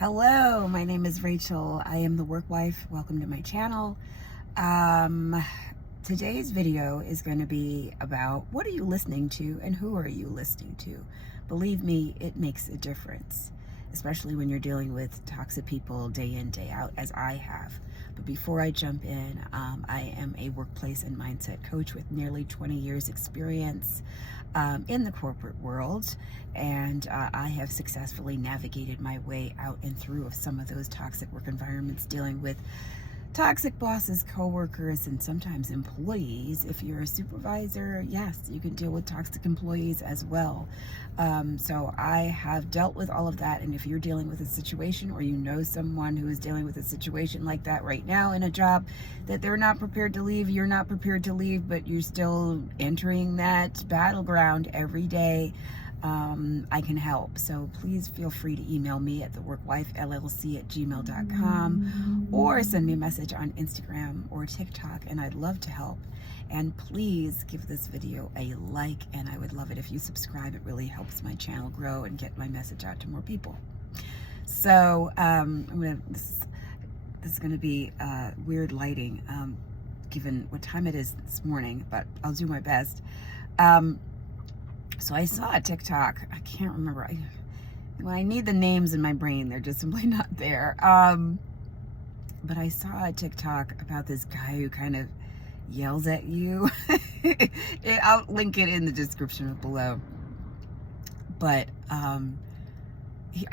Hello, my name is Rachel. I am the workwife. Welcome to my channel. Today's video is going to be about what are you listening to and who are you listening to. Believe me, it makes a difference, especially when you're dealing with toxic people day in, day out, as I have. But before I jump in, I am a workplace and mindset coach with nearly 20 years experience in the corporate world, and I have successfully navigated my way out and through of some of those toxic work environments, dealing with toxic bosses, coworkers, and sometimes employees. If you're a supervisor, yes, you can deal with toxic employees as well. So I have dealt with all of that, and if you're dealing with a situation or you know someone who is dealing with a situation like that right now in a job that they're not prepared to leave, you're not prepared to leave, but you're still entering that battleground every day, I can help. So please feel free to email me at theworkwifellc@gmail.com or send me a message on Instagram or TikTok, and I'd love to help. And please give this video a like, and I would love it if you subscribe. It really helps my channel grow and get my message out to more people. So this is gonna be weird lighting, given what time it is this morning, but I'll do my best. So I saw a TikTok. I can't remember. When I need the names in my brain, they're just simply not there. But I saw a TikTok about this guy who kind of yells at you. I'll link it in the description below. But I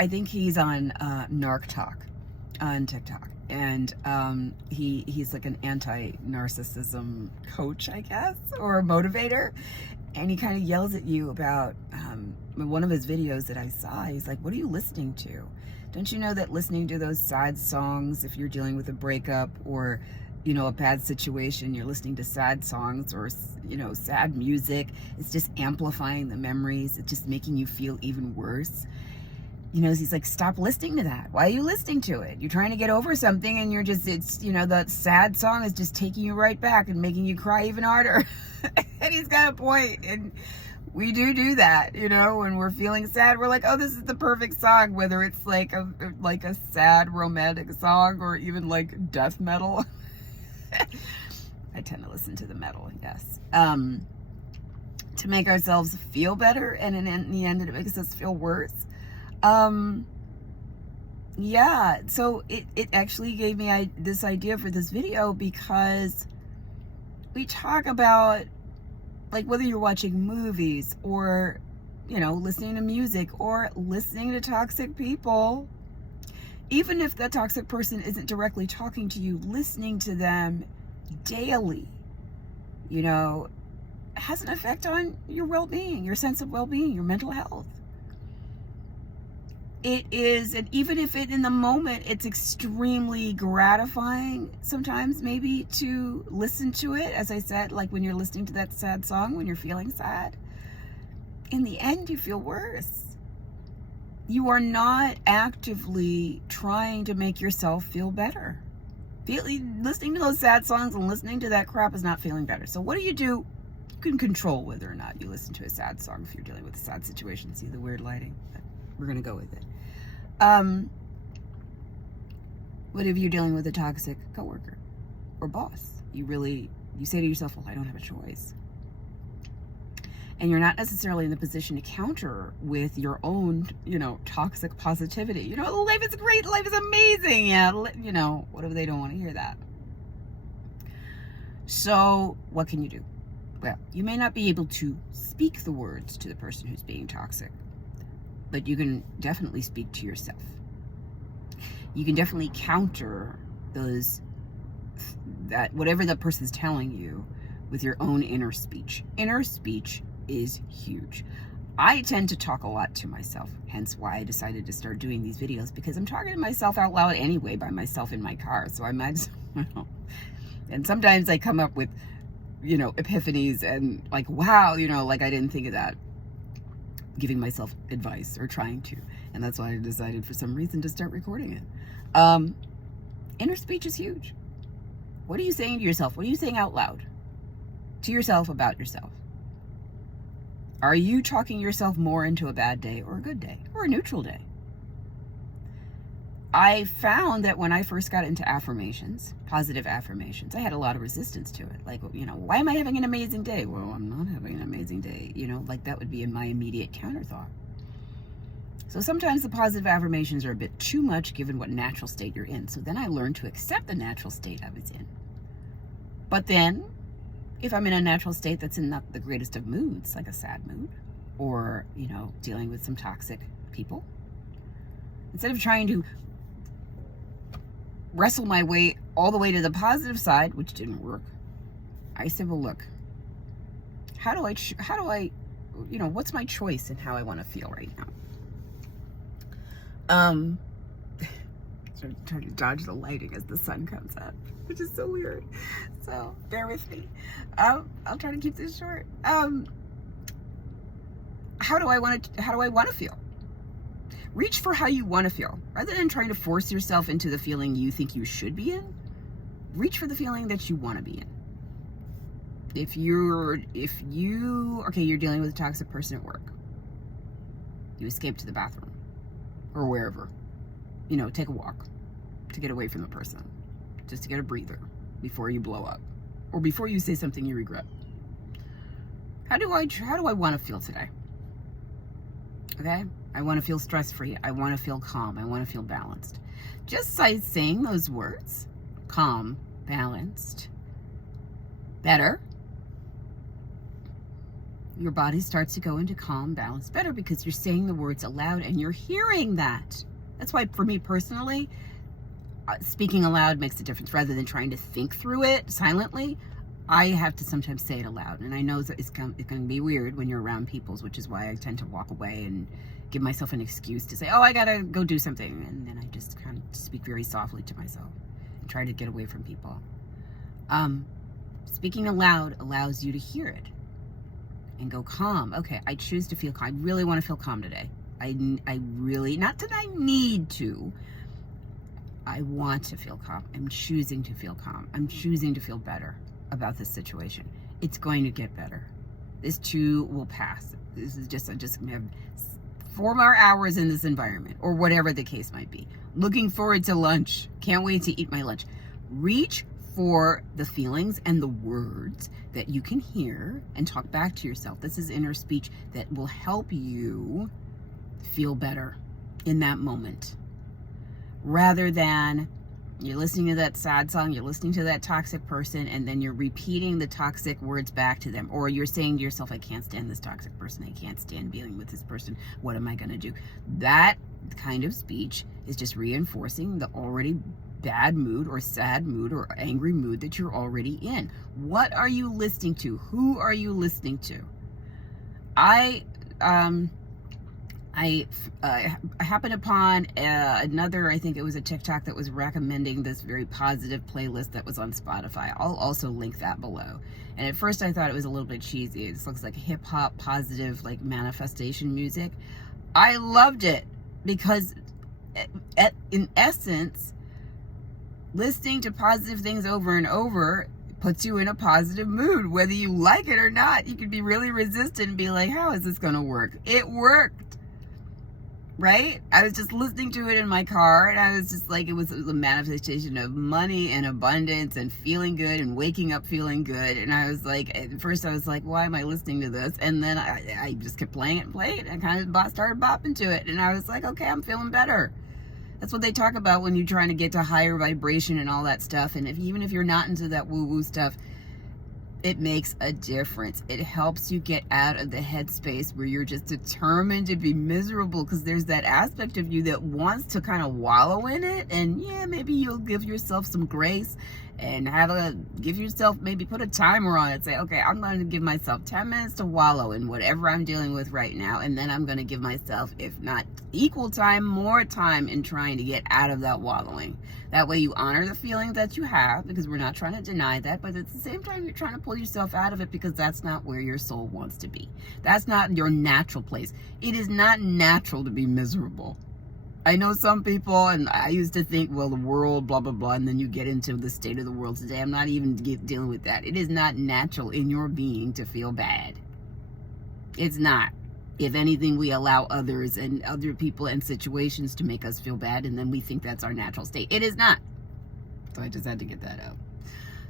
think he's on Narc Talk on TikTok. And he's like an anti-narcissism coach, I guess, or a motivator. And he kind of yells at you about one of his videos that I saw. He's like, what are you listening to? Don't you know that listening to those sad songs, if you're dealing with a breakup or, you know, a bad situation, you're listening to sad songs or, you know, sad music, it's just amplifying the memories. It's just making you feel even worse. You know, he's like, stop listening to that. Why are you listening to it? You're trying to get over something and you're just, it's, you know, that sad song is just taking you right back and making you cry even harder. And he's got a point. And we do that, you know, when we're feeling sad, we're like, oh, this is the perfect song, whether it's like a sad romantic song or even like death metal. I tend to listen to the metal, yes. To make ourselves feel better, and in the end it makes us feel worse. Yeah, so it actually gave me this idea for this video, because we talk about, like, whether you're watching movies or, you know, listening to music or listening to toxic people, even if that toxic person isn't directly talking to you, listening to them daily, you know, has an effect on your well-being, your sense of well-being, your mental health. It is, and even if in the moment it's extremely gratifying sometimes maybe to listen to it, as I said, like when you're listening to that sad song, when you're feeling sad, in the end you feel worse. You are not actively trying to make yourself feel better. Listening to those sad songs and listening to that crap is not feeling better. So what do? You can control whether or not you listen to a sad song if you're dealing with a sad situation. See the weird lighting? We're gonna go with it. What if you're dealing with a toxic coworker or boss? You say to yourself, well, I don't have a choice. And you're not necessarily in the position to counter with your own, you know, toxic positivity. You know, life is great, life is amazing. Yeah, you know, what if they don't want to hear that? So what can you do? Well, you may not be able to speak the words to the person who's being toxic, but you can definitely speak to yourself. You can definitely counter that whatever that person's telling you with your own inner speech. Inner speech is huge. I tend to talk a lot to myself, hence why I decided to start doing these videos, because I'm talking to myself out loud anyway by myself in my car. So I might as well. And sometimes I come up with, you know, epiphanies and like, wow, you know, like I didn't think of that. Giving myself advice or trying to, and that's why I decided for some reason to start recording it. Inner speech is huge. What are you saying to yourself? What are you saying out loud to yourself about yourself? Are you talking yourself more into a bad day or a good day or a neutral day? I found that when I first got into affirmations, positive affirmations, I had a lot of resistance to it. Like, why am I having an amazing day? Well, I'm not having an amazing day. Like that would be in my immediate counter thought. So sometimes the positive affirmations are a bit too much given what natural state you're in. So then I learned to accept the natural state I was in. But then, if I'm in a natural state that's in not the greatest of moods, like a sad mood, or, dealing with some toxic people, instead of trying to wrestle my way all the way to the positive side, which didn't work, I said, well, look, how do I, what's my choice in how I want to feel right now? So trying to dodge the lighting as the sun comes up, which is so weird. So bear with me. I'll try to keep this short. How do I want to feel? Reach for how you want to feel. Rather than trying to force yourself into the feeling you think you should be in, reach for the feeling that you want to be in. If you're dealing with a toxic person at work, you escape to the bathroom or wherever, take a walk to get away from the person, just to get a breather before you blow up or before you say something you regret. How do I want to feel today? Okay? I want to feel stress-free. I want to feel calm. I want to feel balanced. Just by saying those words, calm, balanced, better, your body starts to go into calm, balanced, better, because you're saying the words aloud and you're hearing that. That's why for me personally, speaking aloud makes a difference. Rather than trying to think through it silently, I have to sometimes say it aloud. And I know that it's going to be weird when you're around people, which is why I tend to walk away and give myself an excuse to say, oh, I got to go do something. And then I just kind of speak very softly to myself and try to get away from people. Speaking aloud allows you to hear it and go calm. Okay, I choose to feel calm. I really want to feel calm today. I really, not that I need to, I want to feel calm. I'm choosing to feel calm. I'm choosing to feel better about this situation. It's going to get better. This too will pass. This is I'm just going to have 4 more hours in this environment, or whatever the case might be. Looking forward to lunch. Can't wait to eat my lunch. Reach for the feelings and the words that you can hear and talk back to yourself. This is inner speech that will help you feel better in that moment. Rather than you're listening to that sad song, you're listening to that toxic person, and then you're repeating the toxic words back to them. Or you're saying to yourself, I can't stand this toxic person. I can't stand dealing with this person. What am I going to do? That kind of speech is just reinforcing the already bad mood or sad mood or angry mood that you're already in. What are you listening to? Who are you listening to? I happened upon another, I think it was a TikTok that was recommending this very positive playlist that was on Spotify. I'll also link that below. And at first I thought it was a little bit cheesy. It just looks like hip hop, positive, like manifestation music. I loved it because in essence, listening to positive things over and over puts you in a positive mood, whether you like it or not. You could be really resistant and be like, how is this going to work? It worked. Right? I was just listening to it in my car, and I was just like, it was a manifestation of money and abundance and feeling good and waking up feeling good. And I was like, at first I was like, why am I listening to this? And then I just kept playing it and kind of started bopping to it. And I was like, okay, I'm feeling better. That's what they talk about when you're trying to get to higher vibration and all that stuff. And even if you're not into that woo-woo stuff, it makes a difference. It helps you get out of the headspace where you're just determined to be miserable, because there's that aspect of you that wants to kind of wallow in it. And yeah, maybe you'll give yourself some grace and give yourself, maybe put a timer on it. Say, okay, I'm going to give myself 10 minutes to wallow in whatever I'm dealing with right now. And then I'm going to give myself, if not equal time, more time in trying to get out of that wallowing. That way you honor the feelings that you have, because we're not trying to deny that, but at the same time, you're trying to pull yourself out of it, because that's not where your soul wants to be. That's not your natural place. It is not natural to be miserable. I know some people, and I used to think, well, the world, blah, blah, blah, and then you get into the state of the world today. I'm not even dealing with that. It is not natural in your being to feel bad. It's not. If anything, we allow others and other people and situations to make us feel bad, and then we think that's our natural state. It is not. So I just had to get that out.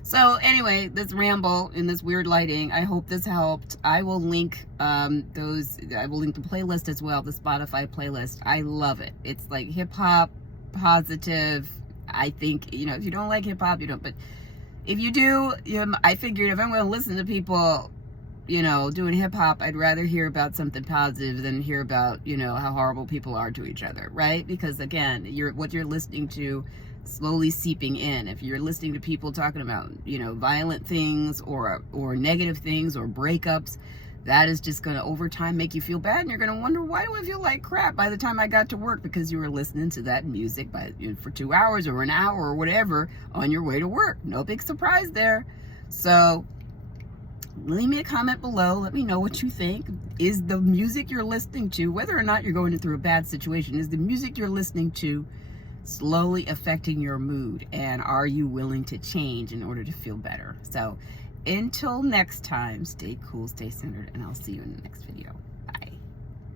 So anyway, this ramble in this weird lighting, I hope this helped. I will link I will link the playlist as well, the Spotify playlist. I love it. It's like hip hop, positive. I think, you know, if you don't like hip hop, you don't, but if you do, I figured if I'm going to listen to people, you know, doing hip hop, I'd rather hear about something positive than hear about, you know, how horrible people are to each other, right? Because again, what you're listening to slowly seeping in. If you're listening to people talking about, you know, violent things or negative things or breakups, that is just going to over time make you feel bad, and you're going to wonder, why do I feel like crap by the time I got to work? Because you were listening to that music for 2 hours or an hour or whatever on your way to work. No big surprise there. So leave me a comment below. Let me know what you think. Is the music you're listening to, whether or not you're going through a bad situation, is the music you're listening to slowly affecting your mood? And are you willing to change in order to feel better? So until next time, stay cool, stay centered, and I'll see you in the next video.